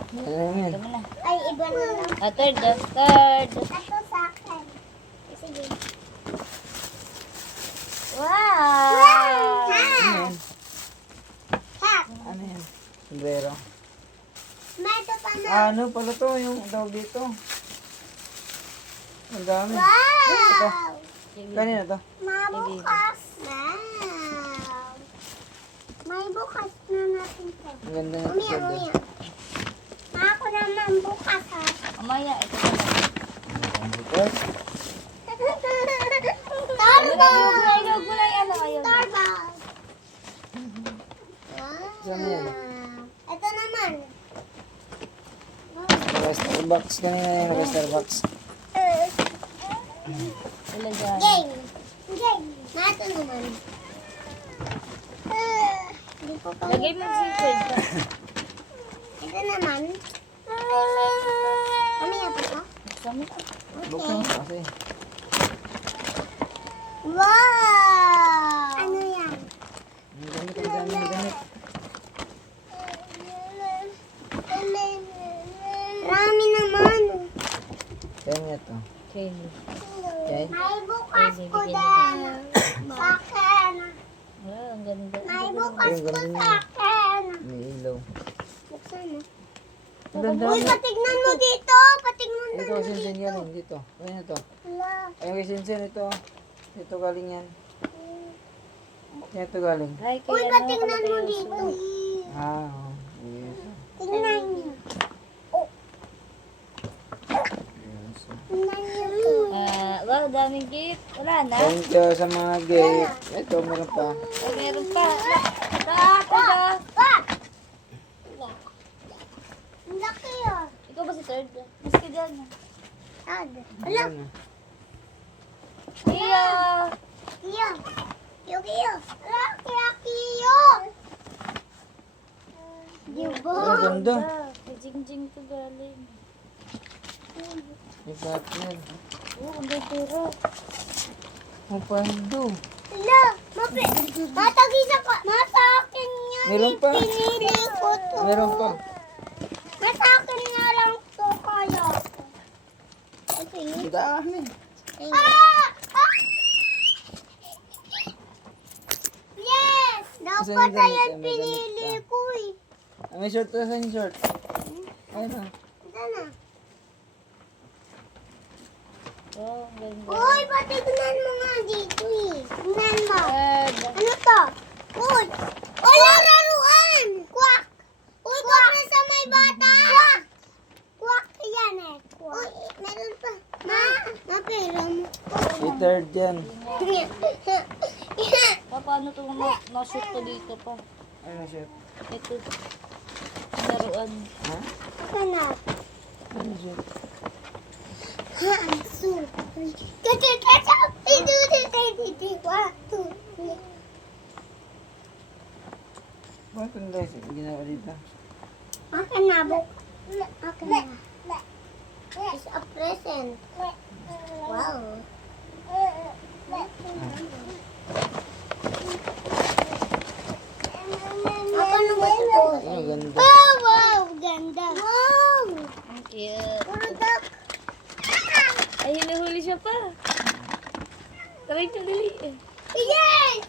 Ito mo na. Ay, iba na lang. Third. Third. Ito sa akin. Sige. Wow! Hat! Hat! Ano yan? Sombrero. May ito pa na. Ano pala to? Yung tawag dito. Ang dami. Wow! Kanina to? Mabukas. Wow! May bukas na natin ito. Ang ganda na Umiya, ito. umiya. Ako naman bukas ha. Amaya, ito na lang. Ang bukas. Tarbal! Gulay, ano ayaw? Tarbal! Saan yan? Ito naman. Starbucks. Kanina yung Starbucks. Wala dyan. Game. Game. Nato naman. Hindi ko pa. Lagay mo si Fred. Ito naman. Mamaya pa to? Kami. Buksan mo kasi. Wow! Ano yan? Ang gamit, ang dami ng gamit. Rami naman. Kaya nga to. Okay. Okay? May bukas ko din. Sa akin. Wala, ang ganda. May bukas ko sa akin. May ilaw. Buksan mo. Ang ganda Uy, na. patignan mo dito. Patignan mo Ito kasi Sinsen galing dito. Ayun ito. Wala. Ayun kay Sinsen ito. Ito galing yan. Yan ito galing. Ay, kaya Uy, ano, patignan mo palagay dito. Ah, oh. Yes. Tingnan niyo. Yes. Tingnan niyo to. Wow, daming gift. Wala na. Thank you sa mga gift. Ito, meron pa. Ay, meron pa. Ito. Ang laki yun. Ikaw ba si third? Mas ka dyan. Sad. Ala. Ayan, Iya. Kiyo. Kiyo, kiyo. Ala, kiyo, kiyo. Diba? Ang ganda. Kay Jingjing to galing. May partner. Oh, ang ganda. Ang pando. Ala, matagisa ka. Masa akin yan. Meron pa. Pinili ko to. Meron pa. Masa akin nga lang to kaya. Okay. Ang dami. Ah! Ah! Yes! Asan Dapat yung gamit? ayan May gamit pinili pa. ko eh. Ah, may short. Saan yung short? Ayun na. Ito na. Oh, ang ganda. Uy, patignan mo nga dito eh. Tingnan mo. Third. Ano to? Uy! Wala laruan! Kwak! Uy, kwak na sa may bata! Kwak! Kwak yan eh. Uy, meron pa. Mapera mo. May third yan. Paano ito na-shoot ko dito pa? Ano short? Ito. Laruan. Ha? Ito na. Ano short? Ha, ang su. Kaka, Bakit ang guys? Ginawa dito. akin na, buk. Akin na. It's a present. Wow. Ako na ba ito? Ano ganda. Oh, wow. Ganda. Wow. Ang cute. Puro duck. Ay, hinahuli siya pa. Try niyo, dali. Yes!